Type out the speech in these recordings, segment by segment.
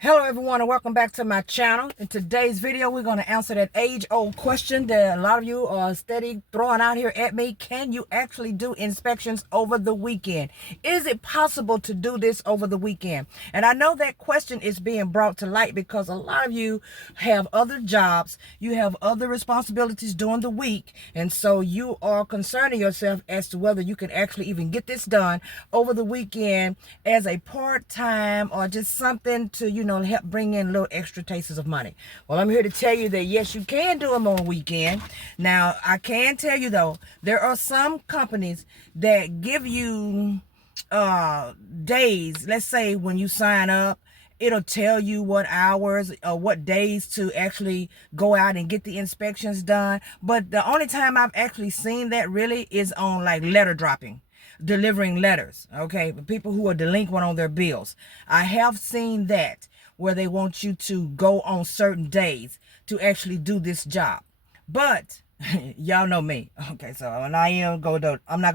Hello everyone and welcome back to my channel. In today's video we're going to answer that age-old question that a lot of you are steady throwing out here at me. Can you actually do inspections over the weekend? Is it possible to do this over the weekend? And I know that question is being brought to light because a lot of you have other jobs, you have other responsibilities during the week, and so you are concerning yourself as to whether you can actually even get this done over the weekend as a part-time or just something to help bring in little extra tastes of money. Well, I'm here to tell you that yes, you can do them on a weekend. Now, I can tell you though, there are some companies that give you days. Let's say when you sign up, it'll tell you what hours or what days to actually go out and get the inspections done. But the only time I've actually seen that really is on like letter dropping, delivering letters, okay, for people who are delinquent on their bills. I have seen that where they want you to go on certain days to actually do this job. But y'all know me, okay, so I'm not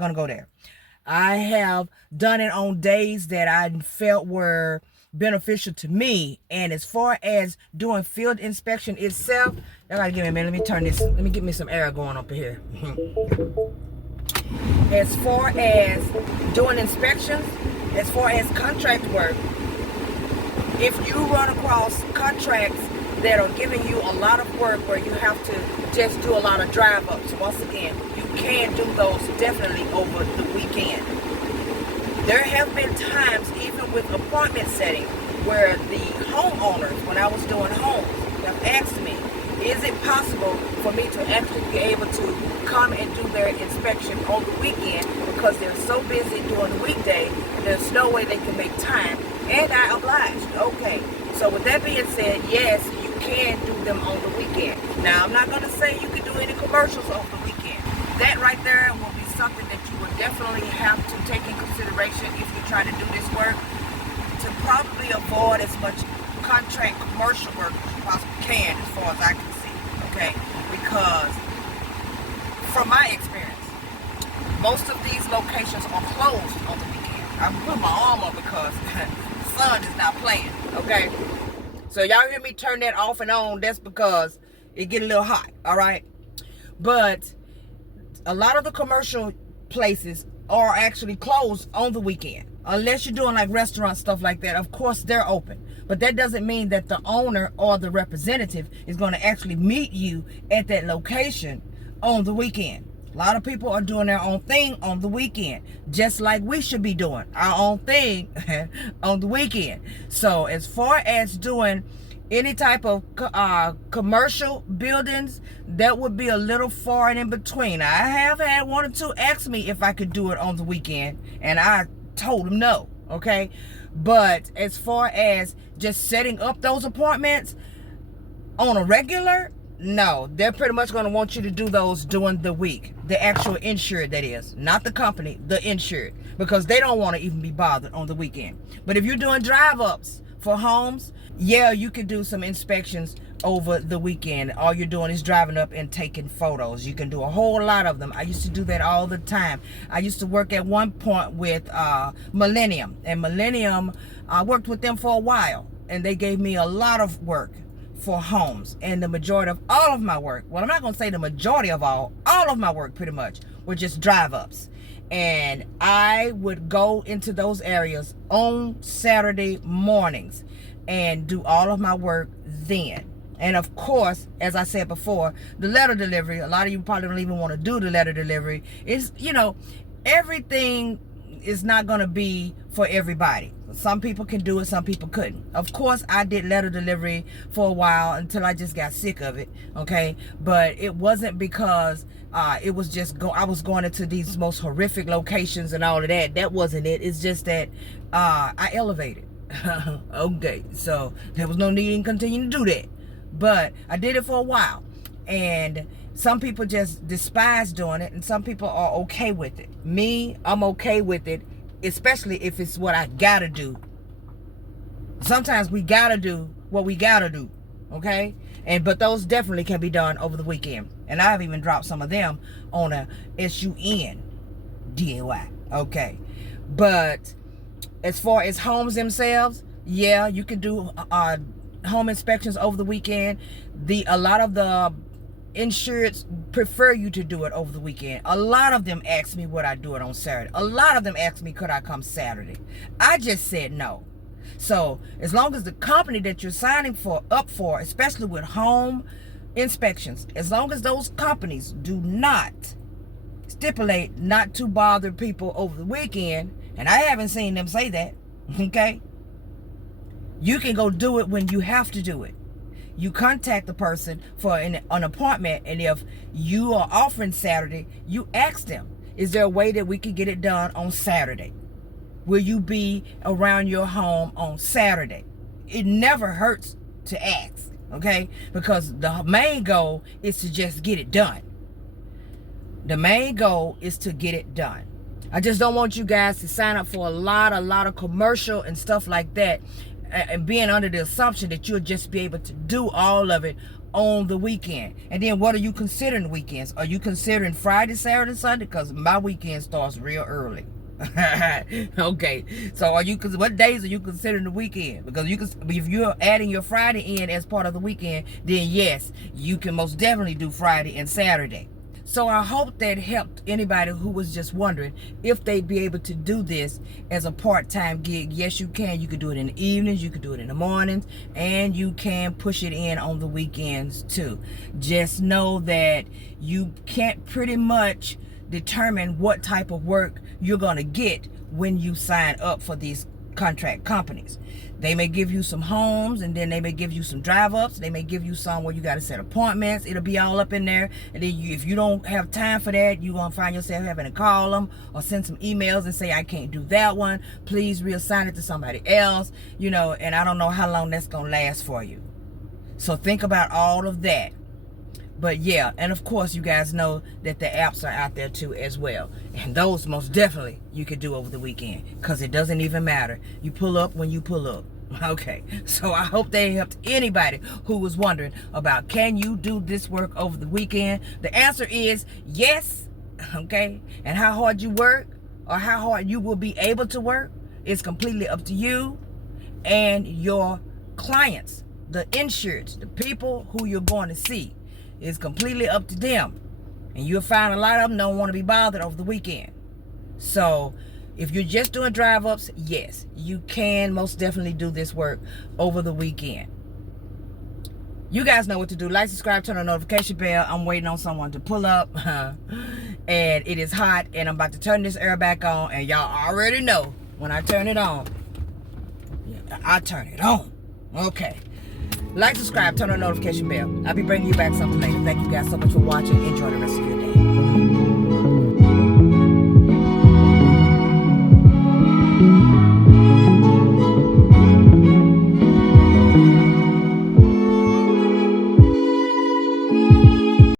going to go there. I have done it on days that I felt were beneficial to me. And as far as doing field inspection itself, y'all gotta give me a minute. Let me turn this, let me get me some air going up here. As far as doing inspections, as far as contract work, if you run across contracts that are giving you a lot of work where you have to just do a lot of drive-ups, once again, you can do those definitely over the weekend. There have been times, even with appointment setting, where the homeowners, when I was doing homes, have asked me, is it possible for me to actually be able to come and do their inspection on the weekend because they're so busy during the weekday, there's no way they can make time, and I obliged. Okay, so with that being said, yes, you can do them on the weekend. Now, I'm not going to say you can do any commercials on the weekend. That right there will be something that you would definitely have to take in consideration if you try to do this work, to probably avoid as much contract commercial work as you possibly can, as far as I can see, okay? Because from my experience, most of these locations are closed on the weekend. I'm putting my arm up because the sun is not playing, okay? So y'all hear me turn that off and on, that's because it get a little hot, all right? But a lot of the commercial places are actually closed on the weekend. Unless you're doing like restaurant stuff like that, of course they're open. But that doesn't mean that the owner or the representative is going to actually meet you at that location on the weekend. A lot of people are doing their own thing on the weekend, just like we should be doing our own thing on the weekend. So as far as doing any type of commercial buildings, that would be a little far and in between. I have had one or two ask me if I could do it on the weekend, and I told them no, okay? But as far as just setting up those appointments on a regular, no, they're pretty much going to want you to do those during the week. The actual insured, that is, not the company, the insured, because they don't want to even be bothered on the weekend. But if you're doing drive-ups for homes, yeah, you can do some inspections over the weekend. All you're doing is driving up and taking photos. You can do a whole lot of them. I used to do that all the time. I used to work at one point with Millennium, and Millennium, I worked with them for a while, and they gave me a lot of work for homes. And the majority of all of my work, well, I'm not going to say the majority of all of my work pretty much were just drive-ups. And I would go into those areas on Saturday mornings and do all of my work then. And of course, as I said before, the letter delivery, a lot of you probably don't even want to do the letter delivery. It's, everything is not going to be for everybody. Some people can do it, some people couldn't. Of course, I did letter delivery for a while until I just got sick of it, okay? But it wasn't because it was just I was going into these most horrific locations and all of that. That wasn't it. It's just that I elevated. Okay, so there was no need in continuing to do that. But I did it for a while, and some people just despise doing it, and some people are okay with it. Me, I'm okay with it, especially if it's what I gotta do. Sometimes we gotta do what we gotta do, okay? But those definitely can be done over the weekend, and I've even dropped some of them on a SUN DIY, okay? But as far as homes themselves, Yeah, you can do home inspections over the weekend. A lot of the insureds prefer you to do it over the weekend. A lot of them ask me would I do it on Saturday. A lot of them ask me could I come Saturday. I just said no. So as long as the company that you're signing up for, especially with home inspections, as long as those companies do not stipulate not to bother people over the weekend, and I haven't seen them say that, okay, you can go do it when you have to do it. You contact the person for an appointment, and if you are offering Saturday, you ask them, is there a way that we can get it done on Saturday? Will you be around your home on Saturday? It never hurts to ask, okay? Because the main goal is to just get it done. The main goal is to get it done. I just don't want you guys to sign up for a lot of commercial and stuff like that, and being under the assumption that you'll just be able to do all of it on the weekend. And then what are you considering weekends? Are you considering Friday, Saturday, Sunday? Because my weekend starts real early. Okay, so what days are you considering the weekend? Because if you're adding your Friday in as part of the weekend, then yes, you can most definitely do Friday and Saturday. So I hope that helped anybody who was just wondering if they'd be able to do this as a part-time gig. Yes, you can. You can do it in the evenings, you can do it in the mornings, and you can push it in on the weekends too. Just know that you can't pretty much determine what type of work you're going to get when you sign up for these contract companies. They may give you some homes, and then they may give you some drive-ups. They may give you some where you got to set appointments. It'll be all up in there. And then if you don't have time for that, you're going to find yourself having to call them or send some emails and say, I can't do that one. Please reassign it to somebody else. And I don't know how long that's going to last for you. So think about all of that. But yeah, and of course you guys know that the apps are out there too as well. And those most definitely you could do over the weekend, because it doesn't even matter. You pull up when you pull up. Okay, so I hope they helped anybody who was wondering about, can you do this work over the weekend? The answer is yes. Okay, and how hard you work or how hard you will be able to work is completely up to you and your clients, the insureds, the people who you're going to see. It's completely up to them. And you'll find a lot of them don't want to be bothered over the weekend. So if you're just doing drive-ups, yes, you can most definitely do this work over the weekend. You guys know what to do. Like, subscribe, turn on the notification bell. I'm waiting on someone to pull up. And it is hot, and I'm about to turn this air back on. And y'all already know when I turn it on, I turn it on. Okay. Like, subscribe, turn on the notification bell. I'll be bringing you back something later. Thank you guys so much for watching. Enjoy the rest of your day.